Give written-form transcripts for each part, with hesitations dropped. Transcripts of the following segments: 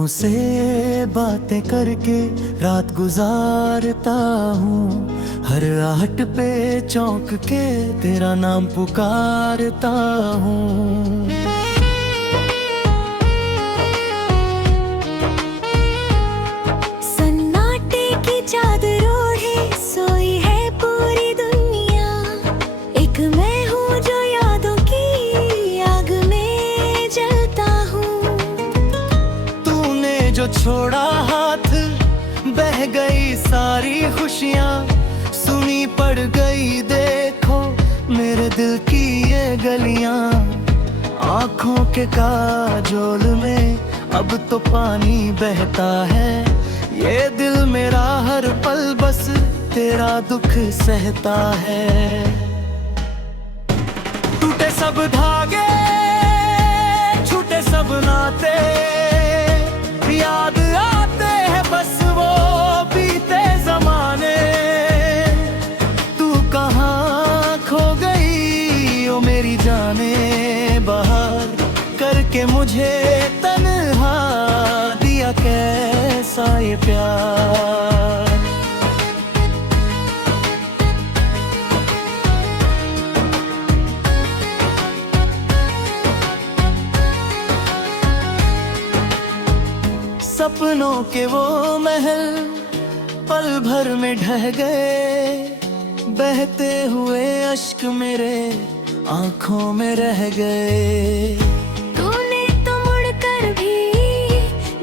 सपनों से बातें करके रात गुजारता हूँ। हर आहट पे चौंक के तेरा नाम पुकारता हूँ। सन्नाटे की चादर ओढ़े सोई है पूरी दुनिया। एक मैं हूँ जो यादों की आग में जलता हूँ। तूने जो छोड़ा हाथ बह गई सारी खुशियाँ, सुनी पड़ गई देखो मेरे दिल की ये गलियाँ। आँखों के काजोल में अब तो पानी बहता है। ये दिल मेरा हर पल बस तेरा दुख सहता है। टूटे सब धागे छूटे सब नाते, याद आते हैं बस वो बीते जमाने। तू कहाँ खो गई ओ मेरी जाने, बाहर करके मुझे तन्हा दिया कैसा ये प्यार। सपनों के वो महल पल भर में ढह गए। बहते हुए अश्क मेरे आंखों में रह गए। तूने तो मुड़कर भी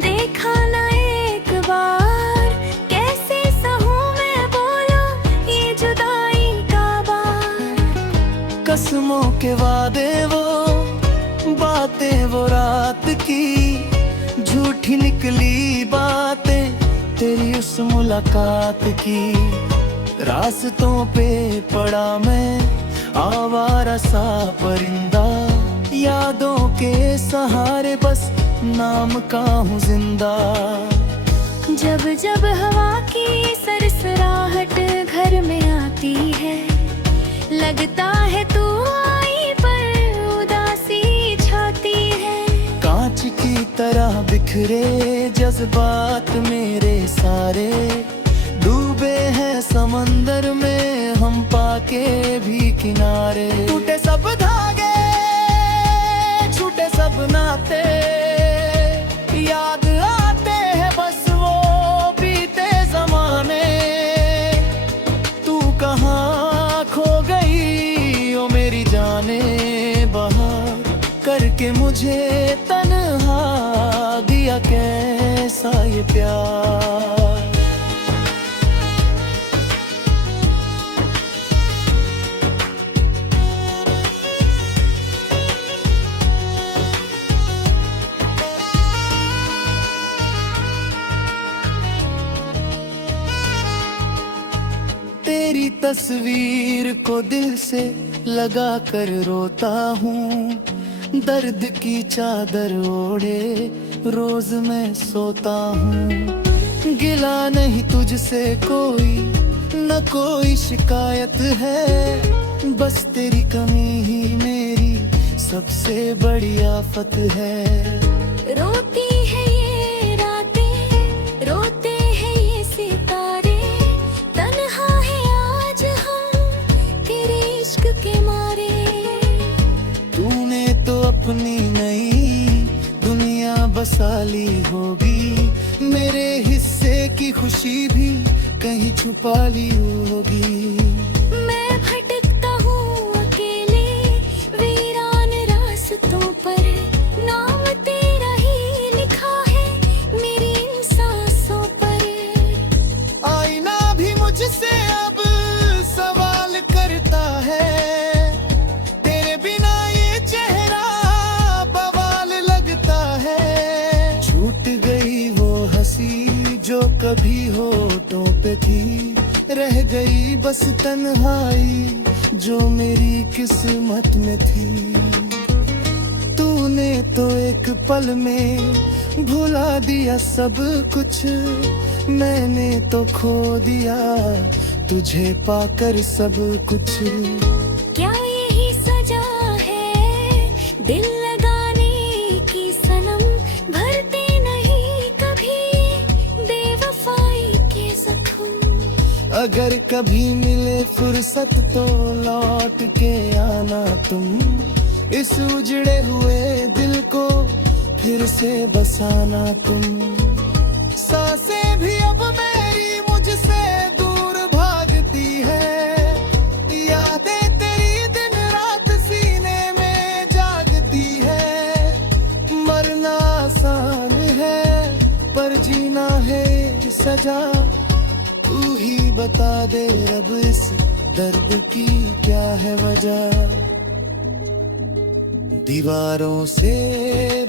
देखा ना एक बार। कैसे सहूं मैं बोलो ये जुदाई का बार। कसमों के वादे वो बातें वो रात की, झूठी निकली बातें तेरी उस मुलाकात की। रास्तों पे पड़ा मैं आवारा सा परिंदा, यादों के सहारे बस नाम का हूँ जिंदा। जब जब हवा की सरसराहट घर में आती है, लगता है तू आई पर उदासी छाती है। कांच की तरह बिखरे जज्बात मेरे सारे, डूबे हैं समंदर में हम पाके भी किनारे। टूटे सब धागे छूटे सब नाते, याद आते हैं बस वो बीते जमाने। तू कहाँ खो गई ओ मेरी जाने, बाहर करके मुझे तन्हा दिया कैसा ये प्यार। तेरी तस्वीर को दिल से लगा कर रोता हूँ। दर्द की चादर ओढ़े रोज मैं सोता हूँ। गिला नहीं तुझसे कोई न कोई शिकायत है, बस तेरी कमी ही मेरी सबसे बड़ी आफत है। रोती है ये रातें, रोते हैं ये सितारे, तन्हा है आज हम तेरे इश्क के मारे। तूने तो अपनी नई दुनिया बसा ली होगी, मेरे हिस्से की खुशी भी कहीं छुपा ली होगी। मैं भटकता हूँ अकेले वीरान रास्तों पर, नाम तेरा ही लिखा है मेरी इन सांसों पर। आईना भी मुझसे अब सवाल करता है, तेरे बिना ये चेहरा बवाल लगता है। छूट गई वो हंसी जो कभी होठों पे थी, रह गई बस तन्हाई जो मेरी किस्मत में थी। तूने तो एक पल में भुला दिया सब कुछ, मैंने तो खो दिया तुझे पाकर सब कुछ। क्या यही सजा है दिल लगाने की सनम, भरते नहीं अगर कभी मिले फुर्सत तो लौट के आना तुम, इस उजड़े हुए दिल को फिर से बसाना तुम। सांसें भी अब मेरी मुझसे दूर भागती है, यादें तेरी दिन रात सीने में जागती है। मरना आसान है पर जीना है एक सजा, तू ही बता दे अब इस दर्द की क्या है वजह। दीवारों से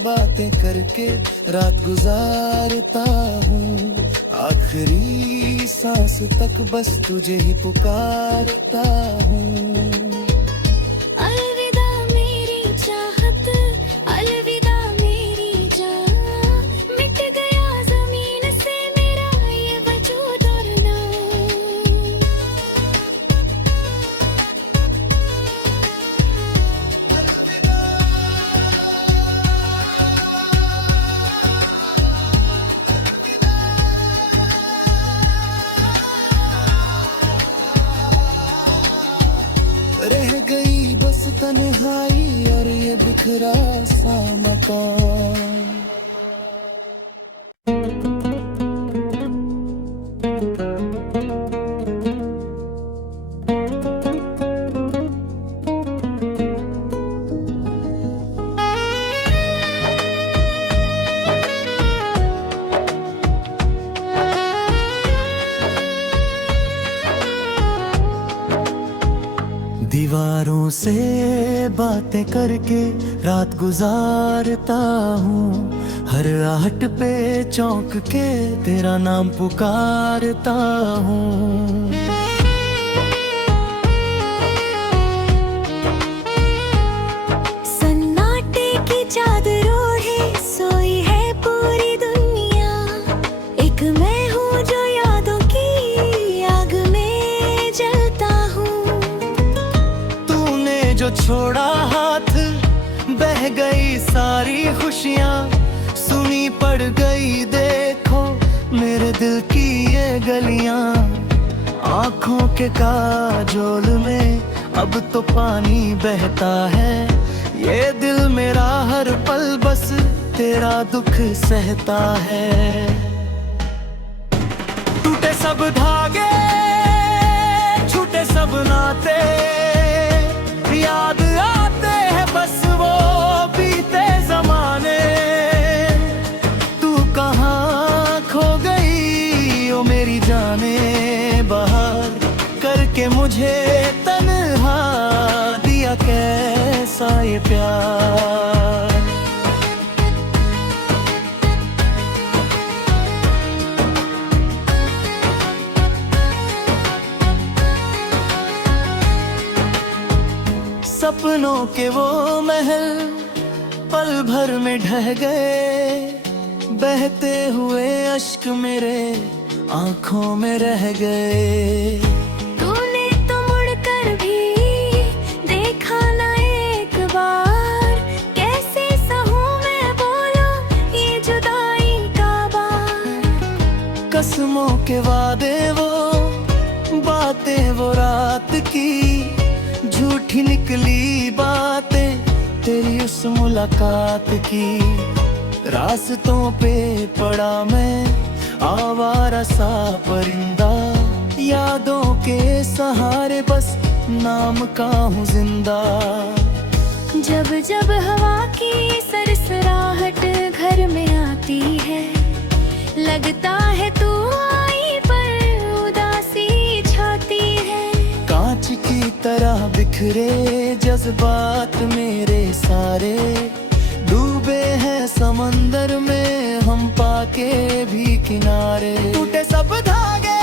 बातें करके रात गुजारता हूँ, आखिरी सांस तक बस तुझे ही पुकारता हूँ। अलविदा मेरी चाहत, अलविदा मेरी जान, मिट गया जमीन से मेरा ये वजूद और नाम। रह गई बस तन्हाई और ये बिखरा सा मकान। दीवारों से बातें करके रात गुजारता हूँ, हर आहट पे चौंक के तेरा नाम पुकारता हूँ। सन्नाटे की चादर ओढ़े सोई है पूरी दुनिया, एक मैं हूँ जो यादों की आग में जलता हूँ। तूने जो छोड़ा हाथ बह गई सारी खुशियाँ, सुनी पड़ गई देखो मेरे दिल की ये गलियाँ। आँखों के काजोल में अब तो पानी बहता है, ये दिल मेरा हर पल बस तेरा दुख सहता है। टूटे सब धागे छूटे सब नाते, याद आते हैं बस वो बीते जमाने। तू कहाँ खो गई ओ मेरी जाने, बाहर करके मुझे तन्हा दिया कैसा ये प्यार। सपनों के वो महल पल भर में ढह गए, बहते हुए अश्क मेरे आंखों में रह गए। तूने तो मुड़कर भी देखा ना एक बार, कैसे सहूं मैं बोलो ये जुदाई का बार। कसमों के वादे वो बातें वो रात की, झूठी निकली बातें तेरी उस मुलाकात की। रास्तों पे पड़ा मैं आवारा सा परिंदा, यादों के सहारे बस नाम का हूँ जिंदा। जब जब हवा की सरसराहट घर में आती है, लगता है तू आई पर उदासी छाती है। कांच की तरह बिखरे जज्बात मेरे सारे, डूबे हैं समंदर में हम पाके भी किनारे। टूटे सब धागे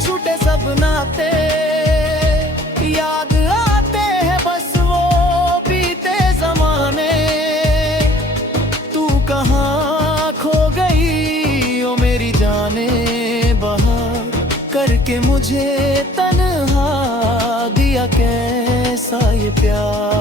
छूटे सब नाते, याद आते हैं बस वो बीते जमाने। तू कहाँ खो गई ओ मेरी जाने, बाहर करके मुझे तन्हा दिया कैसा ये प्यार।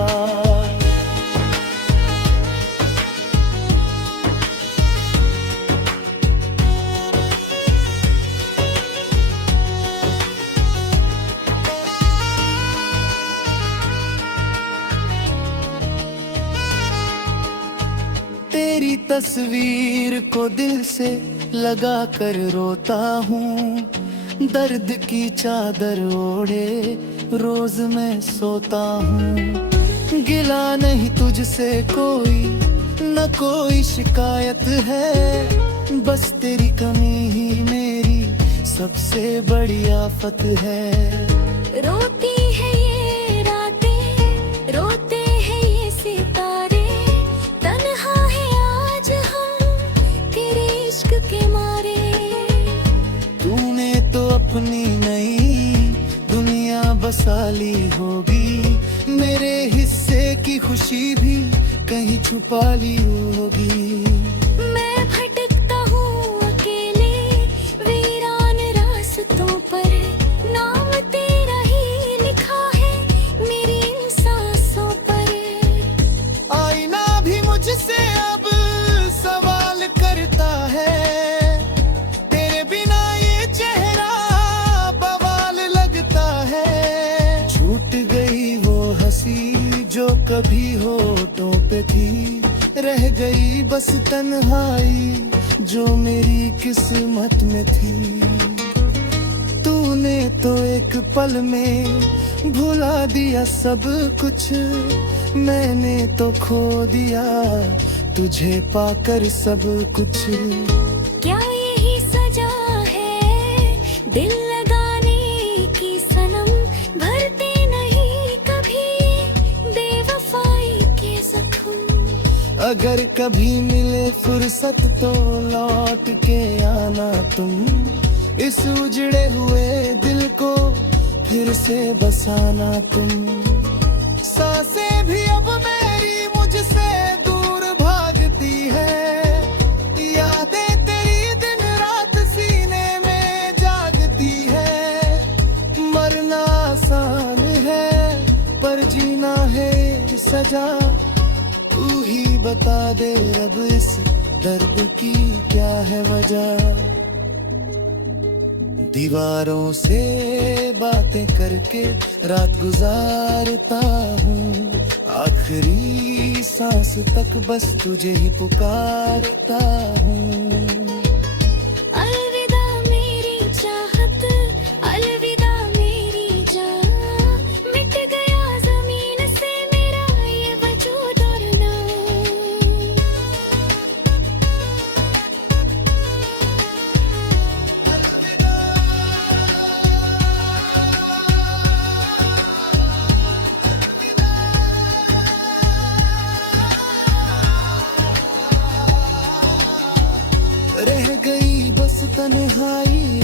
तस्वीर को दिल से लगा कर रोता हूँ, दर्द की चादर ओढ़े रोज मैं सोता हूँ। गिला नहीं तुझसे कोई, न कोई शिकायत है, बस तेरी कमी ही मेरी सबसे बड़ी आफत है। रोती है ये रातें, रोते हैं ये सितारे, तन्हा है आज हम तेरे इश्क के मारे। तूने तो अपनी नई दुनिया बसा ली होगी, मेरे हिस्से की खुशी भी कहीं छुपा ली होगी। मैं भटकता हूँ अकेले वीरान रास्तों पर, नाम तेरा ही लिखा है मेरी इन सांसों पर। आईना भी मुझसे अब सवाल करता है, तेरे बिना ये चेहरा बवाल लगता है। छूट गई वो हंसी जो कभी होठों पे थी, रह गई बस तन्हाई जो मेरी किस्मत में थी। तूने तो एक पल में भुला दिया सब कुछ, मैंने तो खो दिया तुझे पाकर सब कुछ। क्या यही सजा है दिल लगाने की सनम, भरते नहीं कभी बेवफाई के जख्म। अगर कभी मिले फुर्सत तो लौट के आना तुम, इस उजड़े हुए दिल को फिर से बसाना तुम। सांसें भी अब मेरी मुझसे दूर भागती है, यादें तेरी दिन रात सीने में जागती है। मरना आसान है पर जीना है सजा, तू ही बता दे अब इस दर्द की क्या है वजह। दीवारों से बातें करके रात गुजारता हूँ, आखिरी सांस तक बस तुझे ही पुकारता हूँ। अलविदा मेरी चाहत, अलविदा मेरी जान, मिट गया जमीन से मेरा ये वजूद और नाम। रह गई बस तन्हाई।